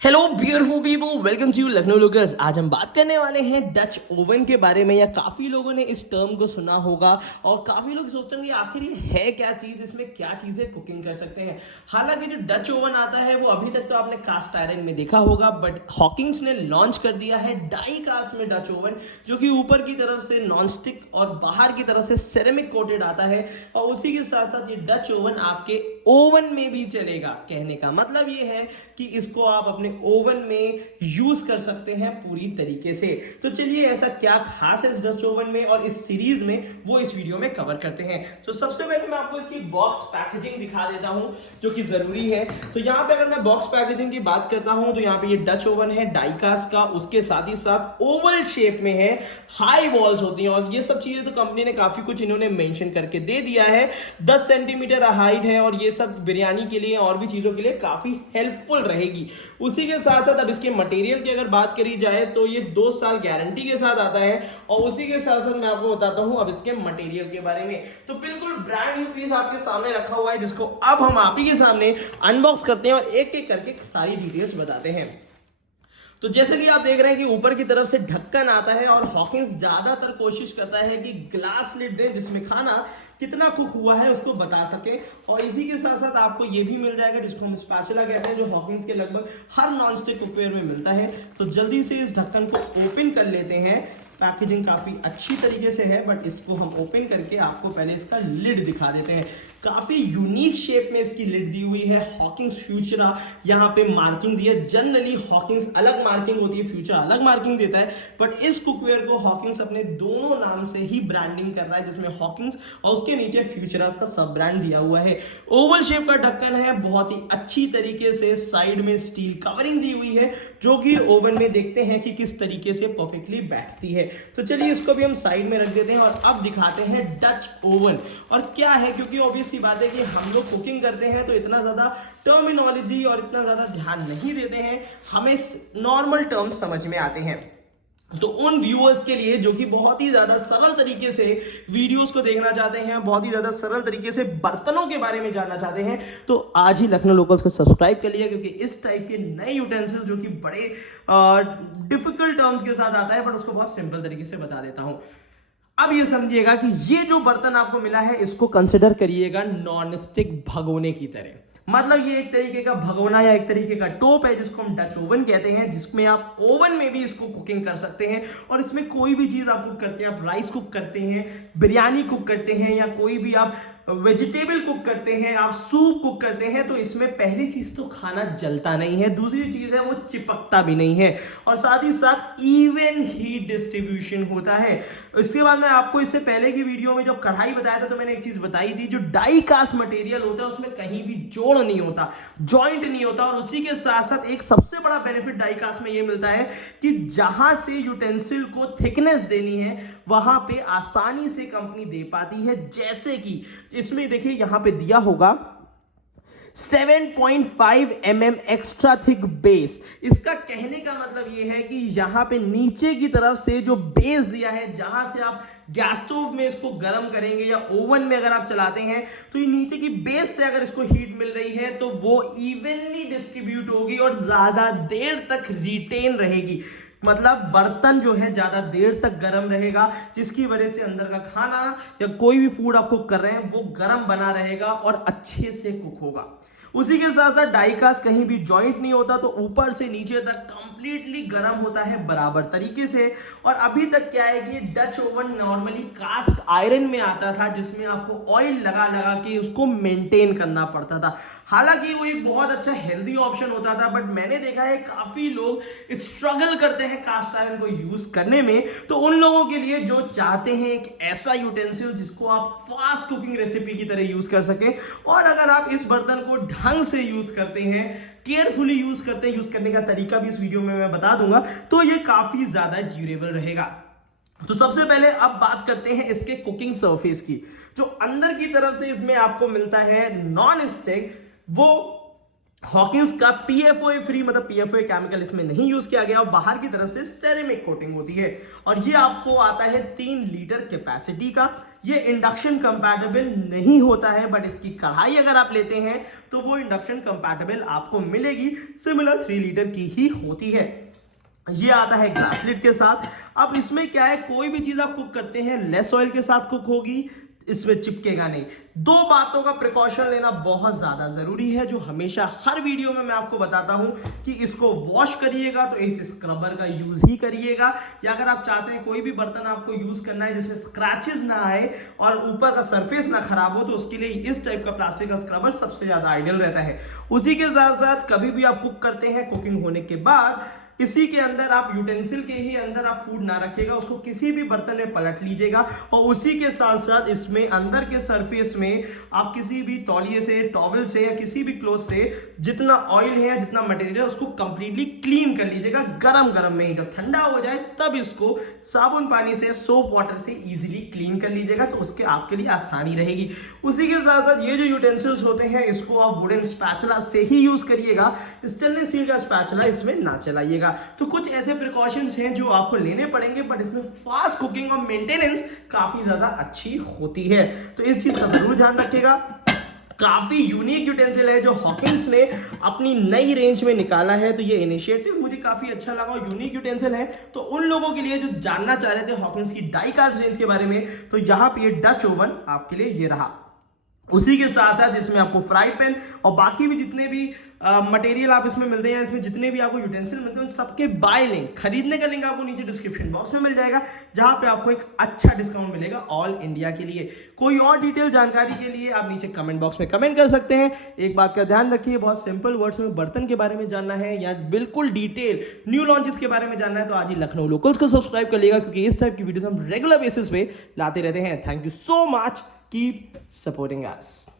Hello beautiful people, welcome to Lucknow lookers. आज हम बात करने वाले हैं डच ओवन के बारे में। या काफ़ी लोगों ने इस टर्म को सुना होगा और काफ़ी लोग सोचते होंगे आखिर ये है क्या चीज़, इसमें क्या चीज़ें कुकिंग कर सकते हैं। हालांकि जो डच ओवन आता है वो अभी तक तो आपने कास्ट आयरन में देखा होगा, बट हॉकिंग्स ने लॉन्च कर दिया है डाई कास्ट में डच ओवन, जो कि ऊपर की तरफ से नॉनस्टिक और बाहर की तरफ से सेरेमिक कोटेड आता है। और उसी के साथ साथ ये डच ओवन आपके ओवन में भी चलेगा। कहने का मतलब ये है कि इसको आप अपने ओवन में यूज कर सकते हैं पूरी तरीके से। तो चलिए ऐसा क्या खास है इस डच ओवन में और इस सीरीज में, वो इस वीडियो में कवर करते हैं। तो सबसे पहले मैं आपको इसकी बॉक्स पैकेजिंग दिखा देता हूं, जो कि जरूरी है। तो यहाँ पे अगर मैं बॉक्स पैकेजिंग की बात करता हूं तो यहाँ पे ये डच ओवन है डाई कास्ट का, उसके साथ ही साथ ओवल शेप में है, हाई वॉल्स होती हैं और ये सब चीजें तो कंपनी ने काफी कुछ इन्होंने मेंशन करके दे दिया है। 10 सेंटीमीटर हाइट है और ये सब बिरयानी के लिए और भी चीजों के लिए काफी हेल्पफुल रहेगी। उसी के साथ साथ अब इसके मटेरियल की अगर बात करी जाए तो ये 2 साल गारंटी के साथ आता है। और उसी के साथ साथ मैं आपको बताता हूं अब इसके मटेरियल के बारे में। तो बिल्कुल ब्रांड न्यू पीस आपके सामने रखा हुआ है, जिसको अब हम आप ही के सामने अनबॉक्स करते हैं और एक एक करके सारी डिटेल्स बताते हैं। तो जैसे कि आप देख रहे हैं कि ऊपर की तरफ से ढक्कन आता है और हॉकिंस ज्यादातर कोशिश करता है कि ग्लास लिड दे जिसमें खाना कितना कुक हुआ है उसको बता सके। और इसी के साथ साथ आपको ये भी मिल जाएगा जिसको हम स्पैचुला कहते हैं, जो हॉकिंस के लगभग हर नॉनस्टिक कुकवेयर में मिलता है। तो जल्दी से इस ढक्कन को ओपन कर लेते हैं। पैकेजिंग काफी अच्छी तरीके से है, बट इसको हम ओपन करके आपको पहले इसका लिड दिखा देते हैं। काफी यूनिक शेप में इसकी लिड दी हुई है। हॉकिंग्स फ्यूचरा यहाँ पे मार्किंग दी है। जनरली हॉकिंग्स अलग मार्किंग होती है, फ्यूचर अलग मार्किंग देता है, बट इस कुकवेयर को हॉकिंग्स अपने दोनों नाम से ही ब्रांडिंग कर रहा है, जिसमें हॉकिंग्स और उसके नीचे फ्यूचरास का सब ब्रांड दिया हुआ है। ओवल शेप का ढक्कन है, बहुत ही अच्छी तरीके से साइड में स्टील कवरिंग दी हुई है, जो कि ओवन में देखते हैं कि किस तरीके से परफेक्टली बैठती है। तो चलिए इसको भी हम साइड में रख देते हैं और अब दिखाते हैं डच ओवन। और क्या है, क्योंकि ऑब्वियस सी बात है कि हम लोग कुकिंग करते हैं तो इतना ज्यादा टर्मिनोलॉजी और इतना ज्यादा ध्यान नहीं देते हैं, हमें नॉर्मल टर्म्स समझ में आते हैं। तो उन व्यूअर्स के लिए जो कि बहुत ही ज्यादा सरल तरीके से वीडियोस को देखना चाहते हैं, बहुत ही ज्यादा सरल तरीके से बर्तनों के बारे में जानना चाहते हैं, तो आज ही लखनऊ लोकल्स को सब्सक्राइब कर लिया, क्योंकि इस टाइप के नए यूटेंसिल्स जो कि बड़े डिफिकल्ट टर्म्स के साथ आता है, बट उसको बहुत सिंपल तरीके से बता देता हूं। अब ये समझिएगा कि ये जो बर्तन आपको मिला है इसको कंसिडर करिएगा नॉन-स्टिक भगोने की तरह। मतलब ये एक तरीके का भगोना या एक तरीके का टोप है, जिसको हम डच ओवन कहते हैं, जिसमें आप ओवन में भी इसको कुकिंग कर सकते हैं। और इसमें कोई भी चीज आप कुक करते हैं, आप राइस कुक करते हैं, बिरयानी कुक करते हैं, या कोई भी आप वेजिटेबल कुक करते हैं, आप सूप कुक करते हैं, तो इसमें पहली चीज तो खाना जलता नहीं है, दूसरी चीज है वो चिपकता भी नहीं है, और साथ ही साथ इवन हीट डिस्ट्रीब्यूशन होता है। इसके बाद मैं आपको इससे पहले की वीडियो में जब कढ़ाई बताया था तो मैंने एक चीज बताई थी, जो डाई कास्ट मटेरियल होता है उसमें कहीं भी जोड़ नहीं होता, जॉइंट नहीं होता। और उसी के साथ साथ एक सबसे बड़ा बेनिफिट डाई कास्ट में ये मिलता है कि जहां से यूटेंसिल को थिकनेस देनी है वहां पे आसानी से कंपनी दे पाती है। जैसे कि इसमें देखिए यहां पे दिया होगा 7.5 mm एक्स्ट्रा थिक बेस। इसका कहने का मतलब यह है कि यहां पे नीचे की तरफ से जो बेस दिया है, जहां से आप गैस स्टोव में इसको गर्म करेंगे या ओवन में अगर आप चलाते हैं, तो ये नीचे की बेस से अगर इसको हीट मिल रही है तो वो इवनली डिस्ट्रीब्यूट होगी और ज्यादा देर तक रिटेन रहेगी। मतलब बर्तन जो है ज्यादा देर तक गर्म रहेगा, जिसकी वजह से अंदर का खाना या कोई भी फूड आप कुक कर रहे हैं वो गर्म बना रहेगा और अच्छे से कुक होगा। उसी के साथ साथ डाई कास्ट कहीं भी जॉइंट नहीं होता, तो ऊपर से नीचे तक कंप्लीटली गर्म होता है बराबर तरीके से। और अभी तक क्या है कि Dutch oven normally cast iron में आता था, जिसमें आपको ऑयल लगा लगा के उसको मेंटेन करना पड़ता था। हालांकि वो एक बहुत अच्छा हेल्दी ऑप्शन होता था, बट मैंने देखा है काफी लोग स्ट्रगल करते हैं कास्ट आयरन को यूज करने में। तो उन लोगों के लिए जो चाहते हैं एक ऐसा यूटेंसिल जिसको आप फास्ट कुकिंग रेसिपी की तरह यूज कर सके, और अगर आप इस बर्तन को ढंग से यूज करते हैं, केयरफुली यूज करते हैं, यूज करने का तरीका भी इस वीडियो में मैं बता दूंगा, तो ये काफी ज्यादा ड्यूरेबल रहेगा। तो सबसे पहले अब बात करते हैं इसके कुकिंग सरफेस की। जो अंदर की तरफ से इसमें आपको मिलता है नॉन स्टिक, वो हॉकिंस का PFOA फ्री, मतलब PFOA केमिकल इसमें नहीं यूज किया गया, और बाहर की तरफ से सेरेमिक कोटिंग होती है। और ये आपको आता है 3 लीटर कैपेसिटी का। ये इंडक्शन कंपैटिबल नहीं होता है, बट इसकी कढ़ाई अगर आप लेते हैं तो वो इंडक्शन कंपैटिबल आपको मिलेगी, सिमिलर 3 लीटर की ही होती है। ये आता है ग्लास लिड के साथ। अब इसमें क्या है, कोई भी चीज आप कुक करते हैं लेस ऑयल के साथ कुक होगी, इसमें चिपकेगा नहीं। 2 बातों का प्रिकॉशन लेना बहुत ज्यादा जरूरी है, जो हमेशा हर वीडियो में मैं आपको बताता हूं कि इसको वॉश करिएगा तो इस स्क्रबर का यूज ही करिएगा, या अगर आप चाहते हैं कोई भी बर्तन आपको यूज करना है जिसमें स्क्रैचेस ना आए और ऊपर का सरफेस ना खराब हो, तो उसके लिए इस टाइप का प्लास्टिक का स्क्रबर सबसे ज्यादा आइडियल रहता है। उसी के साथ साथ कभी भी आप कुक करते हैं, कुकिंग होने के बाद इसी के अंदर आप यूटेंसिल के ही अंदर आप फूड ना रखिएगा, उसको किसी भी बर्तन में पलट लीजिएगा, और उसी के साथ साथ इसमें अंदर के सरफेस में आप किसी भी तौलिए से, टॉवल से या किसी भी क्लोथ से जितना ऑयल है या जितना मटेरियल है उसको कंप्लीटली क्लीन कर लीजिएगा गरम गरम में ही। जब ठंडा हो जाए तब इसको साबुन पानी से, सोप वाटर से इजीली क्लीन कर लीजिएगा, तो उसके आपके लिए आसानी रहेगी। उसी के साथ साथ ये जो यूटेंसिल्स होते हैं इसको आप वुडन स्पैचुला से ही यूज करिएगा, स्टेनलेस स्टील का स्पैचुला इसमें ना चलाइएगा। तो कुछ ऐसे प्रिकॉशंस हैं जो आपको लेने पड़ेंगे, बट इसमें फास्ट कुकिंग और मेंटेनेंस काफी ज्यादा अच्छी होती है, तो इस चीज का जरूर ध्यान रखिएगा। काफी यूनिक यूटेंसिल है जो हॉकिंस ने अपनी नई रेंज में निकाला है, तो ये इनिशिएटिव मुझे काफी अच्छा लगा। यूनिक यूटेंसिल है तो उन लोगों के लिए जो जानना चाह रहे थे हॉकिंस की डाई कास्ट रेंज के बारे में, तो यहाँ पे ये डच ओवन आपके लिए ये रहा। उसी के साथ साथ इसमें आपको फ्राई पैन और बाकी भी जितने भी मटेरियल आप इसमें मिलते हैं, इसमें जितने भी आपको यूटेंसिल मिलते हैं उन सबके बाय लिंक, खरीदने का लिंक आपको नीचे डिस्क्रिप्शन बॉक्स में मिल जाएगा, जहां पे आपको एक अच्छा डिस्काउंट मिलेगा ऑल इंडिया के लिए। कोई और डिटेल जानकारी के लिए आप नीचे कमेंट बॉक्स में कमेंट कर सकते हैं। एक बात का ध्यान रखिए, बहुत सिंपल वर्ड्स में बर्तन के बारे में जानना है या बिल्कुल डिटेल न्यू लॉन्चेस के बारे में जानना है तो आज ही लखनऊ लोकल्स को सब्सक्राइब कर लिएगा, क्योंकि इस टाइप की वीडियोस हम रेगुलर बेसिस पे लाते रहते हैं। Thank you so much, keep supporting us.